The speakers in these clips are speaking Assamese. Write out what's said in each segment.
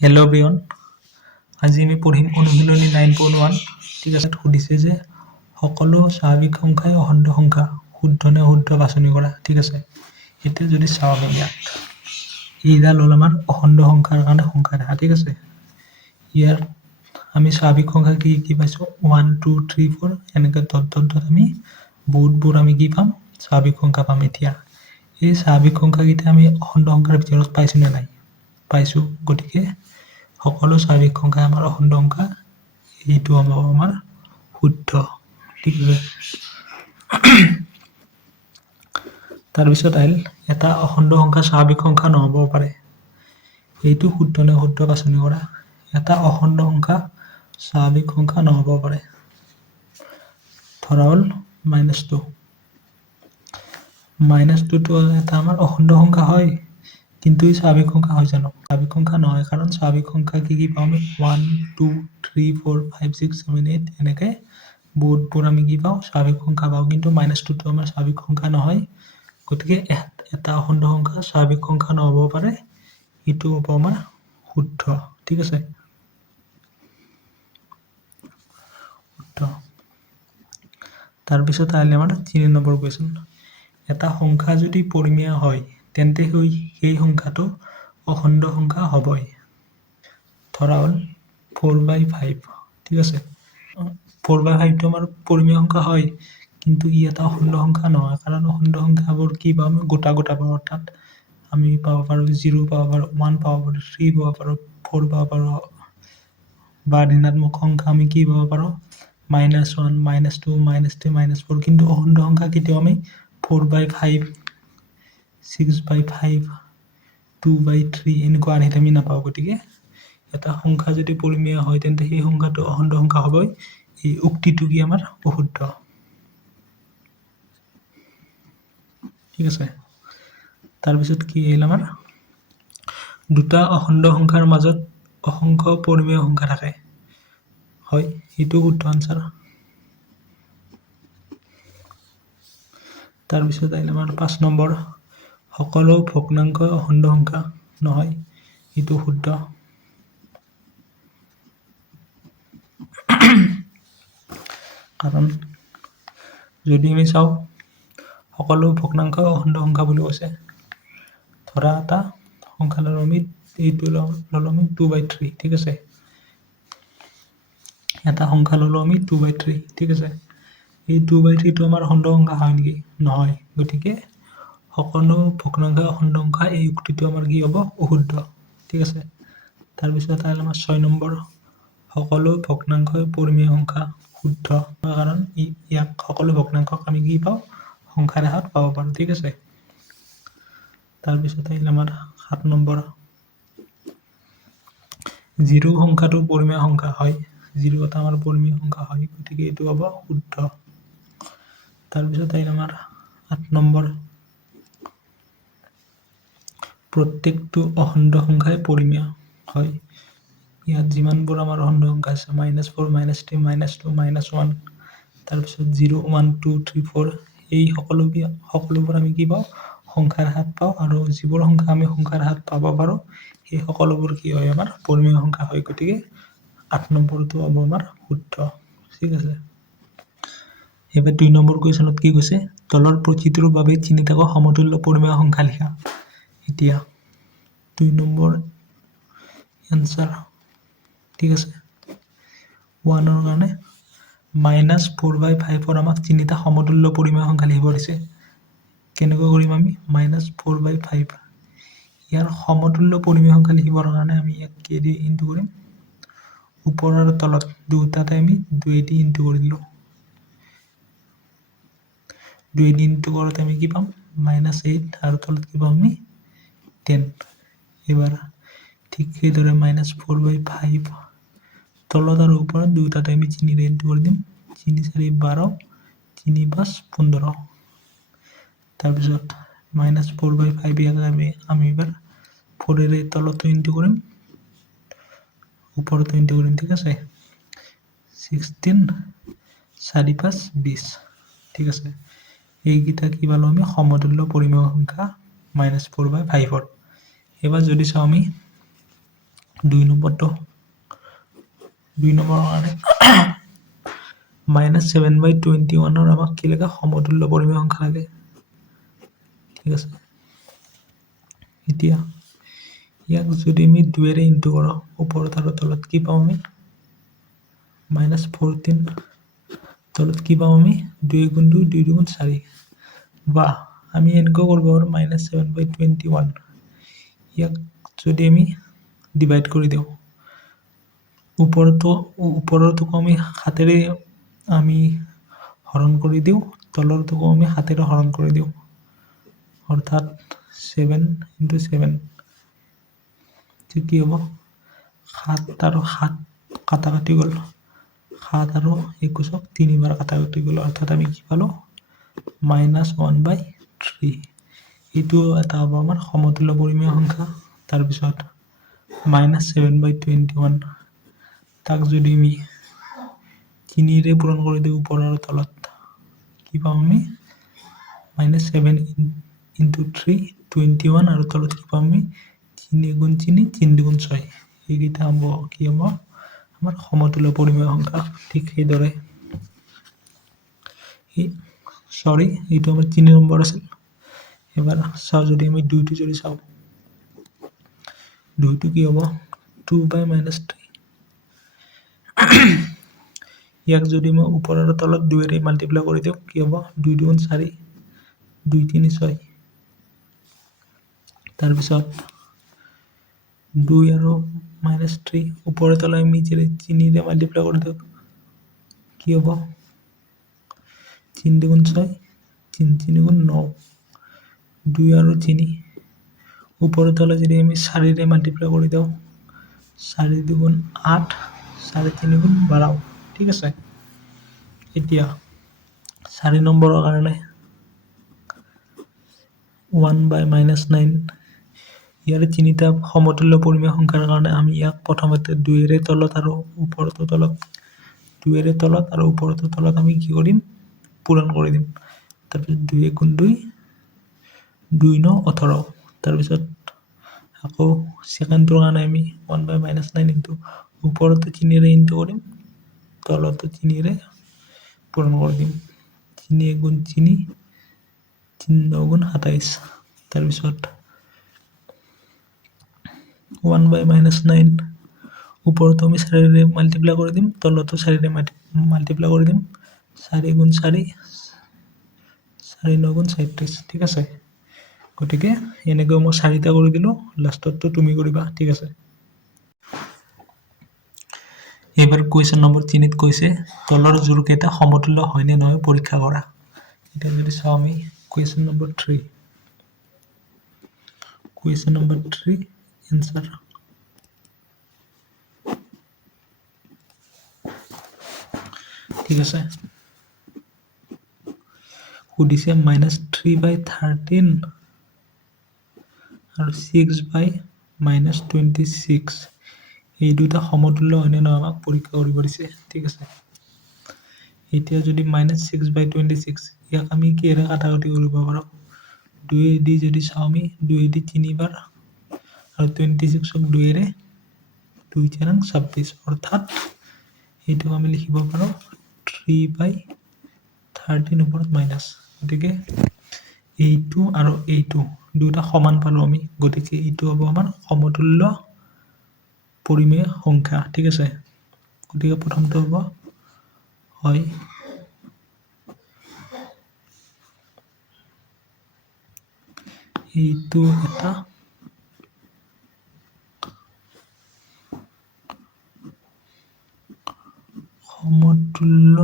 হেল্ল' এভৰিৱান, আজি আমি পঢ়িম অনুশীলনী 9.1। ঠিক আছে, সুধিছে যে সকলো স্বাভাৱিক সংখ্যাই অখণ্ড সংখ্যা, শুদ্ধ নে অশুদ্ধ বাছনি কৰা। ঠিক আছে, এতিয়া যদি চাওঁ আমি এইডাল হ'ল আমাৰ অখণ্ড সংখ্যাৰ কাৰণে সংখ্যা ৰেখা। ঠিক আছে, ইয়াৰ আমি স্বাভাৱিক সংখ্যা কি কি পাইছোঁ 1 2 3 4 এনেকৈ ডট ডট ডট আমি বহুতবোৰ আমি কি পাম স্বাভাৱিক সংখ্যা পাম। এতিয়া এই স্বাভাৱিক সংখ্যাকেইটা আমি অখণ্ড সংখ্যাৰ ভিতৰত পাইছোঁ নে নাই? পাইছোঁ, গতিকে সকলো স্বাভাৱিক সংখ্যাই আমাৰ অখণ্ড সংখ্যা, এইটো হ'ব আমাৰ শুদ্ধ। ঠিক আছে, তাৰপিছত আহিল এটা অখণ্ড সংখ্যা স্বাভাৱিক সংখ্যা নহ'ব পাৰে, এইটো শুদ্ধ নে অশুদ্ধ বাছনি কৰা। এটা অখণ্ড সংখ্যা স্বাভাৱিক সংখ্যা নহ'ব পাৰে, ধৰা হ'ল -2। -2টো এটা আমাৰ অখণ্ড সংখ্যা হয়, কিন্তু ই স্বাভাৱিক সংখ্যা হয় জানো? স্বাভাৱিক সংখ্যা নহয়, কাৰণ স্বাভাৱিক সংখ্যা কি কি পাওঁ আমি 1 2 3 4 5 6 7 8 এনেকৈ বহুতবোৰ আমি কি পাওঁ স্বাভাৱিক সংখ্যা পাওঁ, কিন্তু -2টো আমাৰ স্বাভাৱিক সংখ্যা নহয়। গতিকে এটা অখণ্ড সংখ্যা স্বাভাৱিক সংখ্যা নহ'ব পাৰে, এইটো হ'ব আমাৰ শুদ্ধ। ঠিক আছে, শুদ্ধ। তাৰপিছত আহিলে আমাৰ 3 নম্বৰ কুৱেশ্যন। এটা সংখ্যা যদি পৰিমেয় হয় তেন্তে সেই সংখ্যাটো অখণ্ড সংখ্যা হ'বই। ধৰা হ'ল 4/5। ঠিক আছে, 4/5টো আমাৰ পৰিমেয় সংখ্যা হয়, কিন্তু ই এটা অখণ্ড সংখ্যা নহয়, কাৰণ অখণ্ড সংখ্যাবোৰ কি পাওঁ আমি গোটা গোটা পাওঁ। অৰ্থাৎ আমি পাব পাৰোঁ 0 পাব পাৰোঁ, 1 পাব পাৰোঁ, 3 পাব পাৰোঁ, 4 পাব পাৰোঁ, বা ঋণাত্মক সংখ্যা আমি কি পাব পাৰোঁ -1 -2 -3 -4। কিন্তু অখণ্ড সংখ্যা কেতিয়াও আমি 4/5 6/5 2/3 এনেকুৱা আৰ্হিত আমি নাপাওঁ। গতিকে এটা সংখ্যা যদি পৰিমেয় হয় তেন্তে সেই সংখ্যাটো অখণ্ড সংখ্যা হ'বই। এই উক্তিটো কি আমাৰ অশুদ্ধ। ঠিক আছে, তাৰপিছত কি আহিল আমাৰ দুটা অখণ্ড সংখ্যাৰ মাজত অসংখ্য পৰিমেয় সংখ্যা থাকে, হয়, এইটো শুদ্ধ আনচাৰ। তাৰপিছত আহিল আমাৰ 5 নম্বৰ, সকলো ভগ্নাংশ অখণ্ড সংখ্যা নহয়, এইটো শুদ্ধ। কাৰণ যদি আমি চাওঁ সকলো ভগ্নাংশ অখণ্ড সংখ্যা বুলি কৈছে। ধৰা এটা সংখ্যা ল'লোঁ আমি, এইটো ল'লোঁ আমি 2/3। ঠিক আছে, এটা সংখ্যা ল'লোঁ আমি 2/3। ঠিক আছে, এই 2/3টো আমাৰ অখণ্ড সংখ্যা হয় নেকি? নহয়। গতিকে সকলো ভগ্নাংশ অখণ্ড সংখ্যা, এই উক্তিটো আমাৰ কি হ'ব অশুদ্ধ। ঠিক আছে, তাৰপিছত আহিল আমাৰ 6 নম্বৰ, সকলো ভগ্নাংশই পৰিমেয় সংখ্যা, শুদ্ধ, কাৰণ ইয়াক সকলো ভগ্নাংশক আমি কি পাওঁ সংখ্যা ৰেখাত পাব পাৰোঁ। ঠিক আছে, তাৰপিছত আহিল আমাৰ 7 নম্বৰ, 0 সংখ্যাটো পৰিমেয় সংখ্যা হয়, 0 এটা আমাৰ পৰিমেয় সংখ্যা হয়, গতিকে এইটো হ'ব শুদ্ধ। তাৰপিছত আহিল আমাৰ 8 নম্বৰ, প্ৰত্যেকটো অখণ্ড সংখ্যাই পৰিমেয় হয়। ইয়াত যিমানবোৰ আমাৰ অখণ্ড সংখ্যা আছে -4 -3 -2 -1, তাৰপিছত 0 1 2 3 4, এই সকলোবোৰ আমি কি পাওঁ সংখ্যাৰ ৰেখাত পাওঁ, আৰু যিবোৰ সংখ্যা আমি সংখ্যাৰ ৰেখাত পাব পাৰোঁ সেই সকলোবোৰ কি হয় আমাৰ পৰিমেয় সংখ্যা হয়। গতিকে 8 নম্বৰটো হ'ব আমাৰ শুদ্ধ। ঠিক আছে, এবাৰ 2 নম্বৰ কুৱেশ্যনত কি কৈছে, তলৰ প্ৰতিটোৰ বাবে তিনিটাকৈ সমতুল্য পৰিমেয় সংখ্যা লিখা। এতিয়া 2 নম্বৰ এনচাৰ। ঠিক আছে, 1ৰ কাৰণে -4/5ৰ আমাক তিনিটা সমতুল্য পৰিমেয় সংখ্যা লিখিব দিছে। কেনেকৈ কৰিম আমি -4/5, ইয়াৰ সমতুল্য পৰিমেয় সংখ্যা লিখিবৰ কাৰণে আমি ইয়াক কি দি ইনটু কৰিম, ওপৰ আৰু তলত দুয়োটাতে আমি 2 দি ইনটু কৰি দিলোঁ। 2 দি ইনটু কৰোঁতে আমি কি পাম -8, আৰু তলত কি পাম আমি 10। এইবাৰ ঠিক সেইদৰে -4/5 তলত আৰু ওপৰত দুয়োটাতে আমি 3 দি ইনটু কৰি দিম। 3 4 12, 3 5 15। তাৰপিছত -4/5 ইয়াক আমি এইবাৰ 4ৰে তলতো ইনটু কৰিম, ওপৰতো ইনটু কৰিম। ঠিক আছে, 16 4 5 20। ঠিক আছে, এইকেইটা কি পালোঁ আমি সমতুল্য পৰিমেয় সংখ্যা -4/5ৰ। এইবাৰ যদি চাওঁ আমি 2 নম্বৰটো 2 নম্বৰৰ কাৰণে -7/21 আমাক কি লাগে সমতুল্য পৰিমেয় সংখ্যা লাগে ঠিক আছে এতিয়া ইয়াক যদি আমি 2ৰে ইনটু কৰোঁ ওপৰত আৰু তলত কি পাম আমি -14 তলত কি পাম আমি 2 গুণ 2 2 গুণ 4 বা আমি এনেকৈ কৰিব পাৰোঁ -7/21 ইয়াক যদি আমি ডিভাইড কৰি দিওঁ ওপৰৰটোকো আমি 7ৰে আমি হৰণ কৰি দিওঁ তলৰটোকো আমি 7ৰে হৰণ কৰি দিওঁ অৰ্থাৎ 7 × 7 কি হ'ব 7 আৰু 7 কাটাকাটি গ'ল 7 আৰু 21ক 3বাৰ কাটাকাটি গ'ল অৰ্থাৎ আমি কি পালোঁ -1/3 এইটো এটা হ'ব আমাৰ সমতুল্য পৰিমেয় সংখ্যা তাৰপিছত -7/21 তাক যদি আমি 3ৰে পূৰণ কৰি দিওঁ ওপৰ আৰু তলত কি পাম আমি -7 × 3 21 আৰু তলত কি পাম আমি 3 গুণ 3 3 গুণ 6 এইকেইটা হ'ব কি হ'ব আমাৰ সমতুল্য পৰিমেয় সংখ্যা ঠিক সেইদৰে এইটো আমাৰ 3 নম্বৰ আছিল এবাৰ চাওঁ যদি আমি 2টো যদি চাওঁ 2টো কি হ'ব 2/-3 ইয়াক যদি মই ওপৰ আৰু তলত 2ৰে মাল্টিপ্লাই কৰি দিওঁ কি হ'ব 2 2 গুণ 4 2 3 6 তাৰপিছত 2 আৰু -3 ওপৰে তলে আমি যদি 3ৰে মাল্টিপ্লাই কৰি দিওঁ কি হ'ব 3 2 গুণ 6 3 3 গুণ 9 2 আৰু 3 ওপৰে তলে যদি আমি 4ৰে মাল্টিপ্লাই কৰি দিওঁ 4 2 গুণ 8 4 3 গুণ 12 ঠিক আছে এতিয়া 4 নম্বৰৰ কাৰণে 1/-9 ইয়াৰে তিনিটা সমতুল্য পৰিমেয় সংখ্যাৰ কাৰণে আমি ইয়াক প্ৰথমতে 2ৰে তলত আৰু ওপৰতো তলত 2ৰে তলত আৰু ওপৰতো তলত আমি কি কৰিম পূৰণ কৰি দিম তাৰপিছত 2 গুণ 2 2 9 18 তাৰপিছত আকৌ ছেকেণ্ডটোৰ কাৰণে আমি 1/-9 ইনটু ওপৰতো 3ৰে ইনটু কৰিম তলতো 3ৰে পূৰণ কৰি দিম 3 গুণ 3 3 9 গুণ 27 তাৰপিছত 1/-9 ওপৰতো আমি 4ৰে মাল্টিপ্লাই কৰি দিম তলতো 4ৰে মাল্টিপ্লাই কৰি দিম 4 গুণ 4 4 9 গুণ 37 ঠিক আছে গতিকে এনেকৈ মই 4টা কৰি দিলোঁ লাষ্টতটো তুমি কৰিবা ঠিক আছে এইবাৰ কুৱেশ্যন নম্বৰ 3ত কৈছে তলৰ জোৰকেইটা সমতুল্য হয় নে নহয় পৰীক্ষা কৰা এতিয়া যদি চাওঁ আমি question number 3 Question number 3 answer ঠিক আছে সুধিছে -3/13 আৰু 6/-26 এই দুটা সমতুল্য হয়নে নহয় আমাক পৰীক্ষা কৰিব দিছে ঠিক আছে এতিয়া যদি -6/26 ইয়াক আমি কিহেৰে কাটাকাটি কৰিব পাৰোঁ 2 দি যদি চাওঁ আমি 2 দি 3বাৰ আৰু 26ক 2ৰে 2 4 26 অৰ্থাৎ এইটো আমি লিখিব পাৰোঁ 3/13 ওপৰত মাইনাছ গতিকে এইটো আৰু এইটো দুটা সমান পালোঁ আমি গতিকে এইটো হ'ব আমাৰ সমতুল্য পৰিমেয় সংখ্যা ঠিক আছে গতিকে প্ৰথমটো হ'ব হয় এইটো এটা সমতুল্য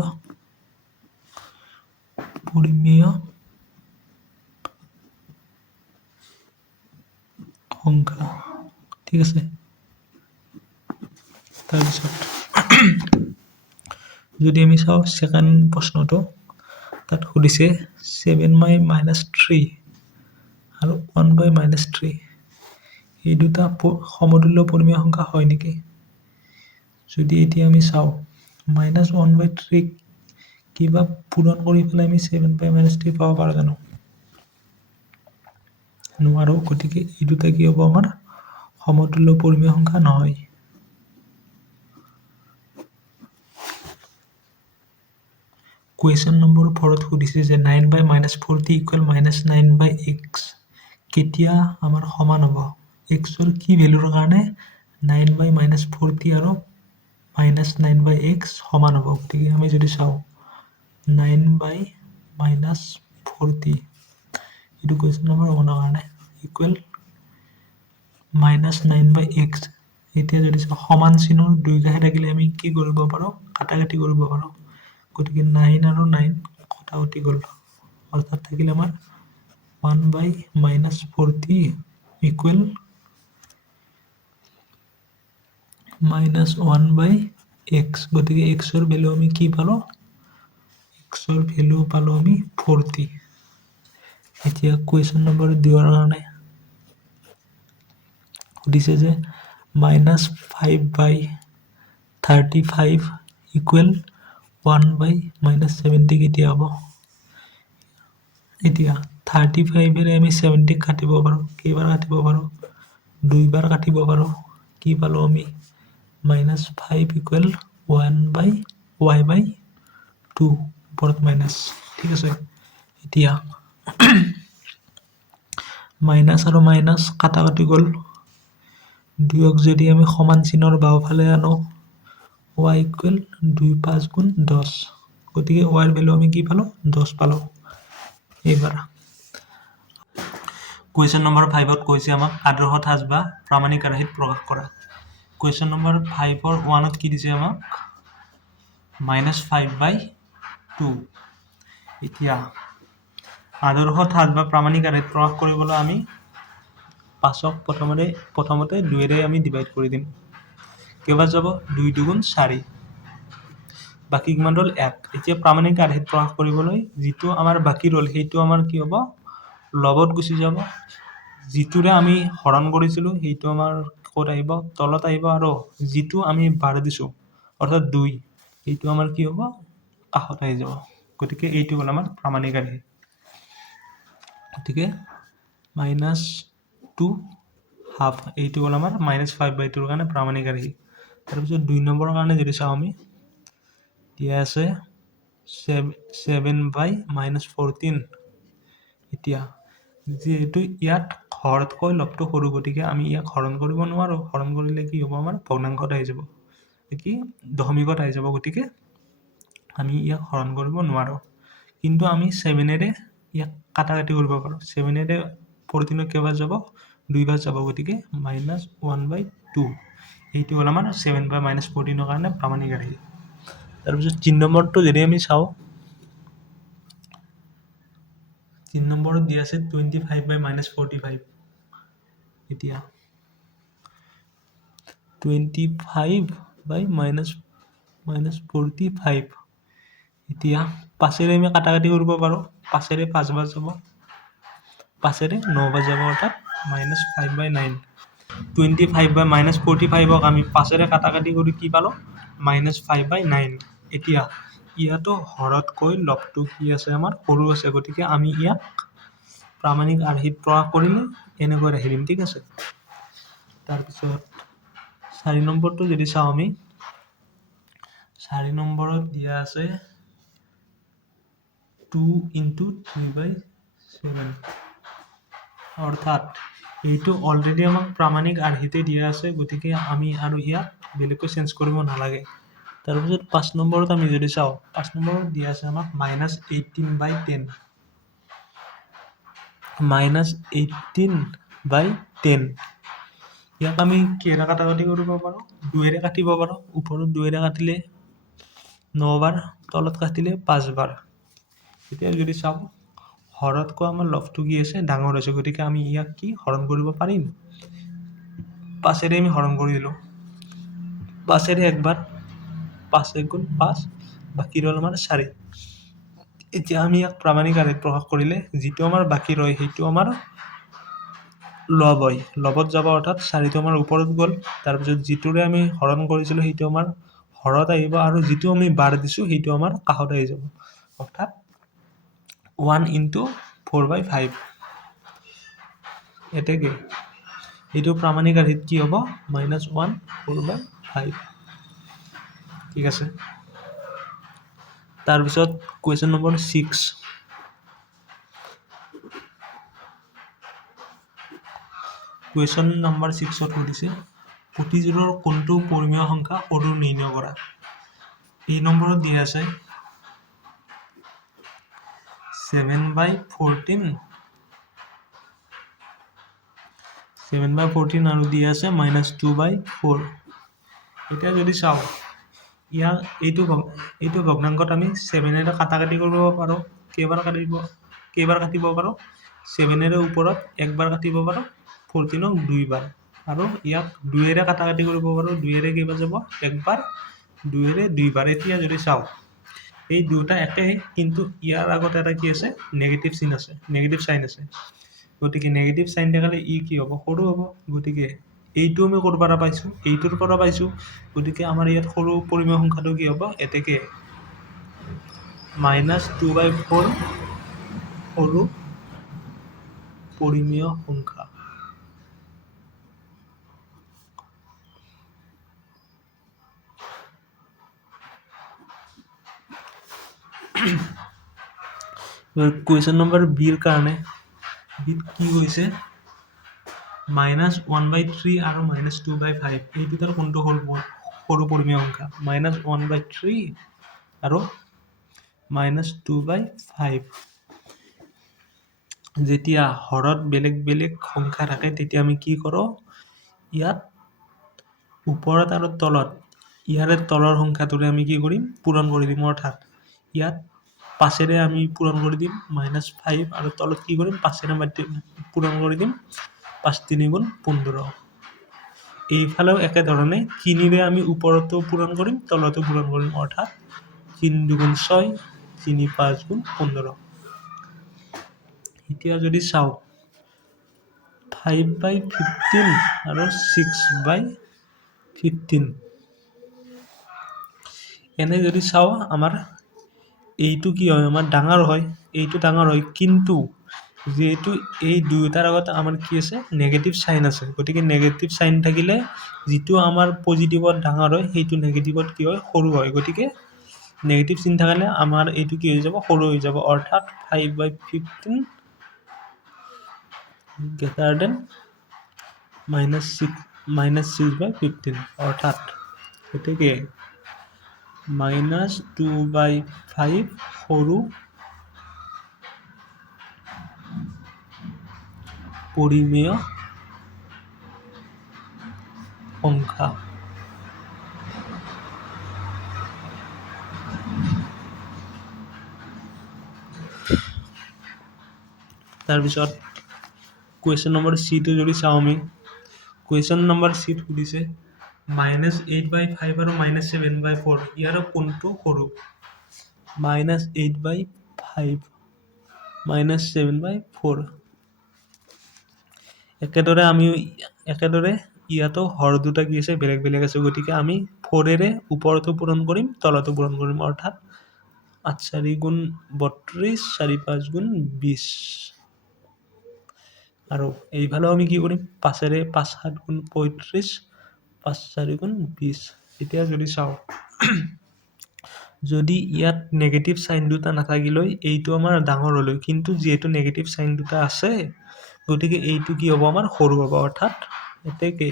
পৰিমেয় সংখ্যা ঠিক আছে তাৰপিছত যদি আমি চাওঁ ছেকেণ্ড প্ৰশ্নটো তাত সুধিছে 7/-3 আৰু 1/-3 এই দুটা সমতুল্য পৰিমেয় সংখ্যা হয় নেকি যদি এতিয়া আমি চাওঁ -1/3 কিবা পূৰণ কৰি পেলাই আমি 7/-3 পাব পাৰোঁ জানো নোৱাৰোঁ গতিকে এই দুটা কি হ'ব আমাৰ সমতুল্য পৰিমেয় সংখ্যা নহয়। কুৱেশ্যন নম্বৰ 4 সুধিছে যে 9/-40 = -9/x কেতিয়া আমাৰ সমান হ'ব? x-ৰ কি ভেলুৰ কাৰণে 9/-40 আৰু -9/x সমান হ'ব? গতিকে আমি যদি চাওঁ 9/-40 এইটো কুৱেশ্যন নম্বৰ 1 কাৰণে ইকুৱেল -9/x। এতিয়া যদি চাওঁ সমান চিনৰ দুই কাষে থাকিলে আমি কি কৰিব পাৰোঁ? কাটাকাটি কৰিব পাৰোঁ। গতিকে 9 আৰু 9 কাটাকাটি গ'ল, অৰ্থাৎ থাকিলে আমাৰ 1/-40 ইকুৱেল -1/x। গতিকে x-ৰ ভেলু আমি কি পালোঁ? x-ৰ ভেলু পালোঁ আমি 40। এতিয়া কুৱেশ্যন নম্বৰ 2 কাৰণে সুধিছে যে -5/35 ইকুৱেল 1/-70 কেতিয়া হ'ব? এতিয়া 35ৰে আমি 70 কাটিব পাৰোঁ। কেইবাৰ কাটিব পাৰোঁ? দুইবাৰ কাটিব পাৰোঁ। কি পালোঁ আমি? -5 ইকুৱেল 1/y/2 ওপৰত মাইনাছ। ঠিক আছে, এতিয়া মাইনাছ আৰু মাইনাছ কাটাকাটি গ'ল। দুয়ক যদি আমি সমান চিনৰ বাওঁফালে আনো y ইকুৱেল 2×5 = 10। গতিকে y ৰ ভেলু আমি কি পালোঁ? 10 পালোঁ। এইবাৰ কুৱেশ্যন নম্বৰ 5ত কৈছে আমাক আদৰ্শ ঠাঁচ বা প্ৰামাণিক আৰ্হিত প্ৰকাশ কৰা। কুৱেশ্যন নম্বৰ 5ৰ 1ত কি দিছে আমাক? -5/2। এতিয়া আদৰ্শ ঠাঁচ বা প্ৰামাণিক আৰ্হিত প্ৰকাশ কৰিবলৈ আমি 5ক প্ৰথমতে 2ৰে আমি ডিভাইড কৰি দিম। কেইবাৰ যাব? 2 × 2 = 4। বাকী কিমান ৰ'ল? 1। এতিয়া প্ৰামাণিক আৰ্হিত প্ৰকাশ কৰিবলৈ যিটো আমাৰ বাকী ৰ'ল সেইটো আমাৰ কি হ'ব? লবত গুচি যাব। যিটোৰে আমি হৰণ কৰিছিলোঁ সেইটো আমাৰ ক'ত আহিব? তলত আহিব। আৰু যিটো আমি বাৰ দিছোঁ অৰ্থাৎ 2 সেইটো আমাৰ কি হ'ব? কাষত আহি যাব। গতিকে এইটো হ'ল আমাৰ প্ৰামাণিক আৰ্হি। গতিকে -2½ এইটো হ'ল আমাৰ -5/2 ৰ কাৰণে প্ৰামাণিক আৰ্হি। তাৰপিছত 2 নম্বৰৰ কাৰণে যদি চাওঁ আমি দিয়া আছে 7/-14। এতিয়া যিহেতু ইয়াত হৰতকৈ লবটো সৰু, গতিকে আমি ইয়াক হৰণ কৰিব নোৱাৰোঁ। হৰণ কৰিলে কি হ'ব? আমাৰ ভগ্নাংশত আহি যাব, কি দশমিকত আহি যাব। গতিকে আমি ইয়াক হৰণ কৰিব নোৱাৰোঁ। কিন্তু আমি 7ৰে ইয়াক কাটাকাটি কৰিব পাৰোঁ। 7ৰে 14ক কেইবাৰ যাব? 2বাৰ যাব। গতিকে -1/2 এইটো হ'ল আমাৰ 7/-14ৰ কাৰণে প্ৰামাণিক আৰ্হি। তাৰপিছত 3 নম্বৰটো যদি আমি চাওঁ 3 নম্বৰত দিয়া আছে 25/-45। এতিয়া 25/-45 এতিয়া 5ৰে আমি কাটাকাটি কৰিব পাৰোঁ। 5ৰে 5বাৰ যাব, 5ৰে 9বাৰ যাব, অৰ্থাৎ -5/9। 25/-45ক আমি 5ৰে কাটাকাটি কৰি কি পালোঁ? -5/9। এতিয়া ইয়াতো হৰতকৈ লবটো কি আছে? আমাৰ সৰু আছে। গতিকে আমি ইয়াক প্ৰামাণিক আৰ্হিত প্ৰকাশ কৰিলে এনেকৈ ৰাখি দিম। ঠিক আছে। তাৰপিছত 4 নম্বৰটো যদি চাওঁ আমি 4 নম্বৰত দিয়া আছে 2 × 3/7, অৰ্থাৎ এইটো অলৰেডি আমাক প্ৰামাণিক আৰ্হিতে দিয়া আছে। গতিকে আমি আৰু ইয়াক বেলেগকৈ চেঞ্জ কৰিব নালাগে। তাৰপিছত 5 নম্বৰত আমি যদি চাওঁ 5 নম্বৰত দিয়া আছে আমাক -18/10। -18/10 ইয়াক আমি কিহেৰে কাটাকাটি কৰিব পাৰোঁ? 2ৰে কাটিব পাৰোঁ। ওপৰত 2ৰে কাটিলে 9বাৰ, তলত কাটিলে 5বাৰ। এতিয়া যদি চাওঁ হৰতকৈ আমাৰ লবটো কি আছে? ডাঙৰ হৈছে। গতিকে আমি ইয়াক কি হৰণ কৰিব পাৰিম? 5ৰে আমি হৰণ কৰি দিলোঁ। 5ৰে একবাৰ, 5×1 = 5, বাকী ৰ'ল আমাৰ 4। এতিয়া আমি ইয়াক প্ৰামাণিক আৰ্হিত প্ৰকাশ কৰিলে যিটো আমাৰ বাকী ৰয় সেইটো আমাৰ লব হয়। লবত যাব, অৰ্থাৎ 4টো আমাৰ ওপৰত গ'ল। তাৰপিছত যিটোৰে আমি হৰণ কৰিছিলোঁ সেইটো আমাৰ হৰত আহিব, আৰু যিটো আমি বাৰ দিছোঁ সেইটো আমাৰ কাষত আহি যাব, অৰ্থাৎ 1 × 4/5। এতেকে এইটো প্ৰামাণিক আৰ্হিত কি হ'ব -1/4/5 ঠিক আছে তাৰপিছত কুৱেশ্যন নম্বৰ 6 কুৱেশ্যন নম্বৰ 6ত সুধিছে প্ৰতিজোৰৰ কোনটো পৰিমেয় সংখ্যা সৰু নিৰ্ণয় কৰা এই নম্বৰত দিয়া আছে 7/14 আৰু দিয়া আছে -2/4 এতিয়া যদি চাওঁ ইয়াক এইটো ভগ্নাংকত আমি 7ৰে কাটাকাটি কৰিব পাৰোঁ কেইবাৰ কাটিব পাৰোঁ 7ৰে ওপৰত একবাৰ কাটিব পাৰোঁ 14ক দুইবাৰ আৰু ইয়াক 2ৰে কাটাকাটি কৰিব পাৰোঁ 2ৰে কেইবাৰ যাব একবাৰ 2ৰে দুইবাৰ এতিয়া যদি চাওঁ এই দুটা একেই কিন্তু ইয়াৰ আগত এটা কি আছে নেগেটিভ সাইন আছে গতিকে নেগেটিভ সাইন দেখালে ই কি হ'ব সৰু হ'ব গতিকে এইটো আমি ক'ৰ পৰা পাইছোঁ এইটোৰ পৰা পাইছোঁ গতিকে আমাৰ ইয়াত সৰু পৰিমেয় সংখ্যাটো কি হ'ব এতেকে -2/4 সৰু পৰিমেয় সংখ্যা কুৱেশ্যন নম্বৰ বিৰ কাৰণে বিত কি কৈছে -1/3 আৰু -2/5 এই দুটাৰ কোনটো সৰু পৰিমেয় সংখ্যা -1/3 আৰু -2/5 যেতিয়া হৰত বেলেগ বেলেগ সংখ্যা থাকে তেতিয়া আমি কি কৰোঁ ইয়াত ওপৰত আৰু তলত ইয়াৰে তলৰ সংখ্যাটোৰে আমি কি কৰিম পূৰণ কৰি দিম অৰ্থাৎ ইয়াত 5ৰে আমি পূৰণ কৰি দিম -5 আৰু তলত কি কৰিম 5ৰে পূৰণ কৰি দিম 5 × 3 = 15 এইফালেও একেধৰণে 3ৰে আমি ওপৰতো পূৰণ কৰিম তলতো পূৰণ কৰিম অৰ্থাৎ 3 × 2 = 6 3 × 5 = 15 এতিয়া যদি চাওঁ 5/15 আৰু 6/15 এনে যদি চাওঁ আমাৰ এইটো কি হয় আমাৰ ডাঙৰ হয় এইটো ডাঙৰ হয় কিন্তু যেহেতু এই দুয়োটাৰ আগত আমাৰ কি আছে নেগেটিভ সাইন আছে গতিকে নেগেটিভ সাইন থাকিলে যিটো আমাৰ পজিটিভত ডাঙৰ হয় সেইটো নেগেটিভত কি হয় সৰু হয় গতিকে নেগেটিভ চিন থাকিলে আমাৰ এইটো কি হৈ যাব সৰু হৈ যাব অৰ্থাৎ 5/15 greater than -6/15 অৰ্থাৎ গতিকে -2/5 সৰু পৰিমেয় সংখ্যা তাৰপিছত কুৱেশ্যন নম্বৰ চিটো যদি চাওঁ আমি কুৱেশ্যন নম্বৰ চিত সুধিছে -8/5 আৰু -7/4 ইয়াৰ কোনটো সৰু -8/5 -7/4 একেদৰে ইয়াতো হৰ দুটা কি আছে বেলেগ বেলেগ আছে গতিকে আমি 4ৰে ওপৰতো পূৰণ কৰিম তলতো পূৰণ কৰিম অৰ্থাৎ 8 × 4 = 32 4 × 5 = 20 আৰু এইফালেও আমি কি কৰিম 5ৰে 5 × 7 = 35 5 × 4 = 20 এতিয়া যদি চাওঁ যদি ইয়াত নেগেটিভ সাইন দুটা নাথাকিলৈ এইটো আমাৰ ডাঙৰ হ'লে কিন্তু যিহেতু নেগেটিভ সাইন দুটা আছে গতিকে এইটো কি হ'ব আমাৰ সৰু হ'ব অৰ্থাৎ এতেকে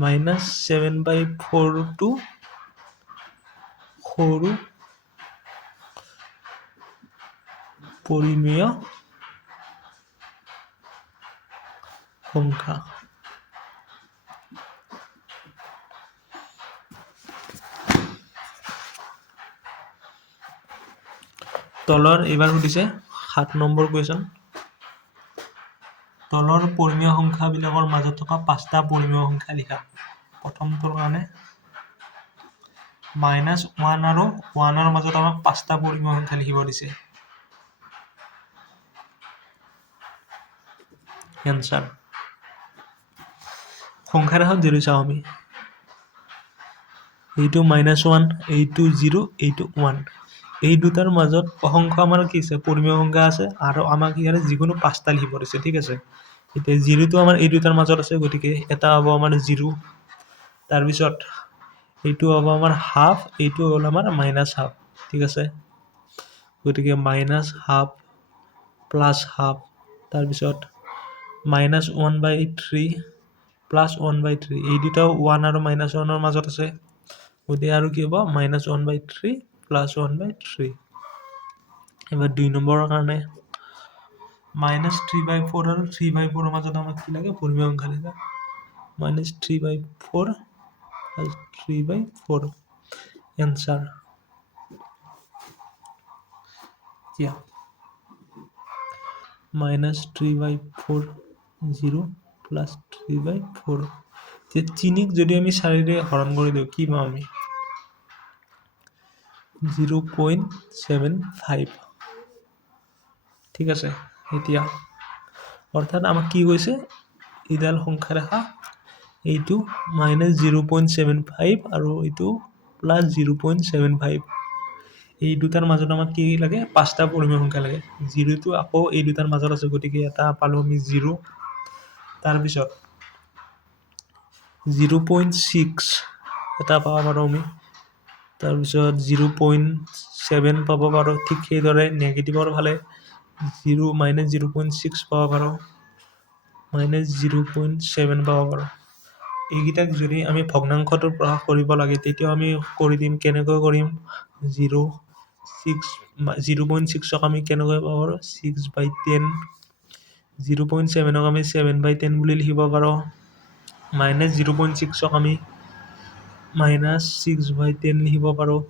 -7/4 টো সৰু পৰিমেয় সংখ্যা তলৰ এইবাৰ সুধিছে 7 নম্বৰ কুৱেশ্যন তলৰ পৰিমেয় সংখ্যাবিলাকৰ মাজত থকা 5টা পৰিমেয় সংখ্যা লিখা প্ৰথমটোৰ কাৰণে -1 আৰু 1ৰ মাজত আমাক 5টা পৰিমেয় সংখ্যা লিখিব দিছে এনসাৰ সংখ্যাৰ এখন যদি চাওঁ আমি এইটো -1 এইটো 0 এইটো 1 এই দুটাৰ মাজত অসংখ্য আমাৰ কি আছে পৰিমেয় সংখ্যা আছে আৰু আমাক ইয়াৰে যিকোনো 5টা লিখিব দিছে ঠিক আছে এতিয়া জিৰ'টো আমাৰ এই দুটাৰ মাজত আছে, গতিকে এটা হ'ব আমাৰ জিৰ', তাৰপিছত এইটো হ'ব আমাৰ হাফ, এইটো হ'ল আমাৰ মাইনাছ হাফ, ঠিক আছে। গতিকে মাইনাছ হাফ প্লাছ হাফ, তাৰপিছত -1/3 প্লাছ 1/3, এই দুটাও 1 আৰু -1ৰ মাজত আছে, গতিকে আৰু কি হ'ব -1/3 প্লাছ 1/3। এবাৰ 2 নম্বৰৰ কাৰণে -3/4 আৰু 3/4ৰ মাজত আমাক কি লাগে, পৰিমেয় সংখ্যা লাগে। -3/4 প্লাছ 3/4 এনচাৰ। এতিয়া -3/4 0 প্লাছ 3/4, এতিয়া 3ক যদি আমি 4ৰে হৰণ কৰি দিওঁ কি পাম আমি, 0.75, ঠিক আছে। এতিয়া অৰ্থাৎ আমাক কি কৈছে, এইডাল সংখ্যা ৰেখা এইটো -0.75 আৰু এইটো +0.75, এই দুটাৰ মাজত আমাক কি লাগে, 5টা পৰিমেয় সংখ্যা লাগে। জিৰ'টো আকৌ এই দুটাৰ মাজত আছে, গতিকে এটা পালোঁ আমি 0, তাৰপিছত 0.6 এটা পাব পাৰোঁ আমি, তাৰপিছত 0.7 পাব পাৰোঁ, ঠিক সেইদৰে নেগেটিভৰ ফালে -0.6 পাব পাৰোঁ, -0.7 পাব পাৰোঁ। এইকেইটাক যদি আমি ভগ্নাংশটো প্ৰকাশ কৰিব লাগে, তেতিয়াও আমি কৰি দিম। কেনেকৈ কৰিম, 0.6ক আমি কেনেকৈ পাব পাৰোঁ, 6/10, 0.7ক আমি 7/10 বুলি লিখিব পাৰোঁ, -0.6ক আমি -6/10 লিখিব পাৰোঁ,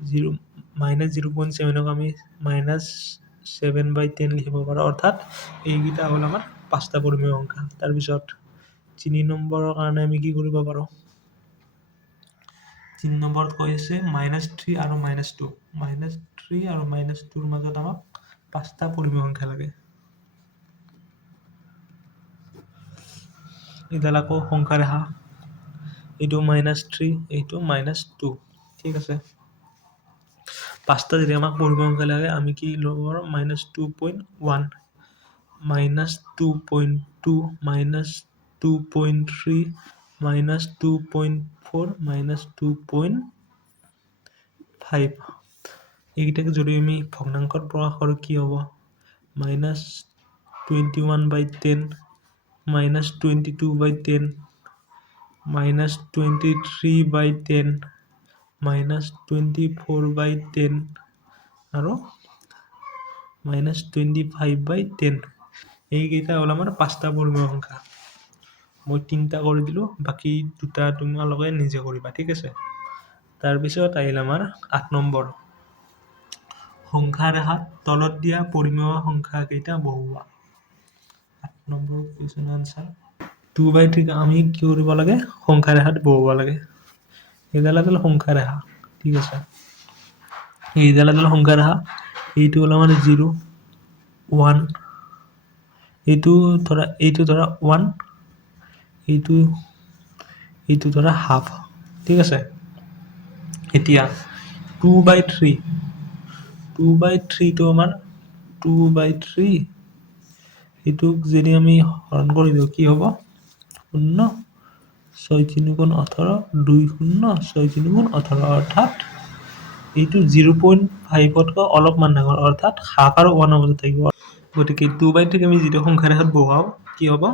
-0.7ক আমি -7/10 লিখিব পাৰোঁ। অৰ্থাৎ এইকেইটা হ'ল আমাৰ 5টা পৰিমেয় সংখ্যা। তাৰপিছত 3 নম্বৰৰ কাৰণে আমি কি কৰিব পাৰোঁ, 3 নম্বৰত কৈ আছে -3 আৰু -2, -3 আৰু -2ৰ মাজত আমাক 5টা পৰিমেয় সংখ্যা লাগে। এইডাল আকৌ সংখ্যা ৰেখা, এইটো -3, এইটো -2, ঠিক আছে। 5টা যদি আমাক পৰিমেয় সংখ্যা লাগে, আমি কি ল'ব পাৰোঁ, -2.1, -2.2, -2.3, -2.4, -2.5, এইকেইটাক যদি আমি ভগ্নাংশত প্ৰকাশ কৰোঁ কি হ'ব, -21/10, -22/10, -23/10, -24/10 আৰু -25/10, এইকেইটা হ'ল আমাৰ 5টা পৰিমেয় সংখ্যা। মই 3টা কৰি দিলোঁ, বাকী 2টা তোমালোকে নিজে কৰিবা, ঠিক আছে। তাৰপিছত আহিল আমাৰ 8 নম্বৰ, সংখ্যা ৰেখাত তলত দিয়া পৰিমেয় সংখ্যা কেইটা বহুওৱা। 8 নম্বৰ কুৱেশ্যন আনচাৰ। 2/3 আমি কি কৰিব লাগে, সংখ্যা ৰেখাত বহুওৱা লাগে। এইডাল এডাল সংখ্যা ৰেখা, ঠিক আছে। এইডাল এডাল সংখ্যা ৰেখা, এইটো হ'ল আমাৰ 0, 1, এইটো ধৰা 1, এইটো ধৰা হাফ, ঠিক আছে। এতিয়া 2/3টো আমাৰ 2/3, এইটোক যদি আমি হৰণ কৰি দিওঁ কি হ'ব, 0, 6×3 = 18, 2 0, 6×3 = 18, অৰ্থাৎ এইটো 0.5তকৈ অলপমান ডাঙৰ, অৰ্থাৎ হাফ আৰু 1ৰ মাজত থাকিব। গতিকে 2/3ক আমি যিটো সংখ্যা ৰেখাত বহুৱাওঁ কি হ'ব,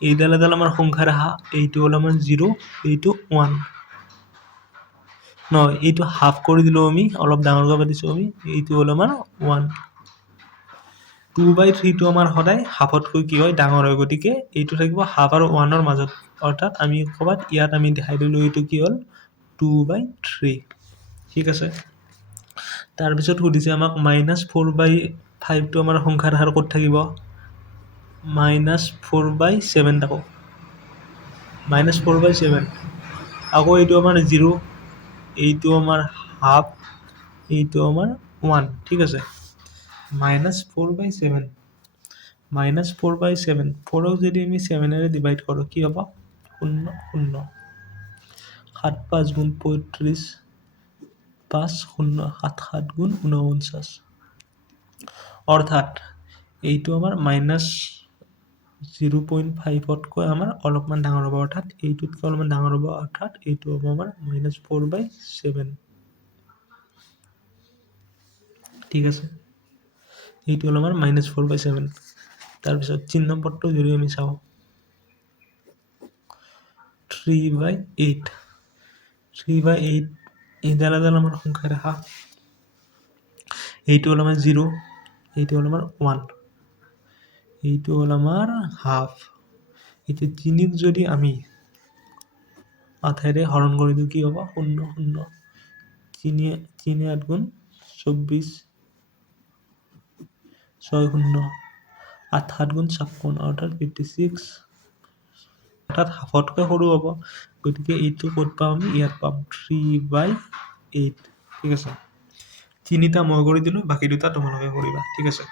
এইডাল এডাল আমাৰ সংখ্যা ৰেখা, এইটো হ'ল আমাৰ 0, এইটো 1, নহয় এইটো হাফ কৰি দিলোঁ আমি, অলপ ডাঙৰকৈ পাতিছোঁ আমি, এইটো হ'ল আমাৰ 1। 2/3টো আমাৰ সদায় হাফতকৈ কি হয়, ডাঙৰ হয়, গতিকে এইটো থাকিব হাফ আৰু 1ৰ মাজত, অৰ্থাৎ আমি ক'ৰবাত ইয়াত আমি দেখাই দিলোঁ এইটো কি হ'ল 2/3, ঠিক আছে। তাৰপিছত সুধিছে আমাক -4/5টো আমাৰ সংখ্যা ৰেখাৰ ক'ত থাকিব, -4/7 থাকক, -4/7, আকৌ এইটো আমাৰ 0, এইটো আমাৰ হাফ, এইটো আমাৰ 1, ঠিক আছে। -4/7, -4/7, 4ক যদি আমি 7ৰে ডিভাইড কৰোঁ কি হ'ব, 0, 0, 7 5 গুণ 35, 5 0, 7 7 গুণ 49, অৰ্থাৎ এইটো আমাৰ 0.5তকৈ আমাৰ অলপমান ডাঙৰ হ'ব, অৰ্থাৎ এইটোতকৈ অলপমান ডাঙৰ হ'ব, অৰ্থাৎ এইটো হ'ব আমাৰ -4/7। ঠিক আছে, এইটো হ'ল আমাৰ -4/7। তাৰপিছত 3 নম্বৰটো যদি আমি চাওঁ 3/8। 3/8 এইডাল আমাৰ সংখ্যা ৰেখা, এইটো হ'ল আমাৰ 0, এইটো হ'ল আমাৰ 1, এইটো হ'ল আমাৰ হাফ। এতিয়া 3ক যদি আমি 8ৰে হৰণ কৰি দিওঁ কি হ'ব? 0, 0। 3 8 গুণ 24, 6 0, 8 7 গুণ 56, অৰ্থাৎ 56, অৰ্থাৎ হাফতকৈ সৰু হ'ব। গতিকে এইটো ক'ত পাম আমি? ইয়াত পাম 3/8। ঠিক আছে, 3টা মই কৰি দিলোঁ, বাকী দুটা তোমালোকে কৰিবা। ঠিক আছে।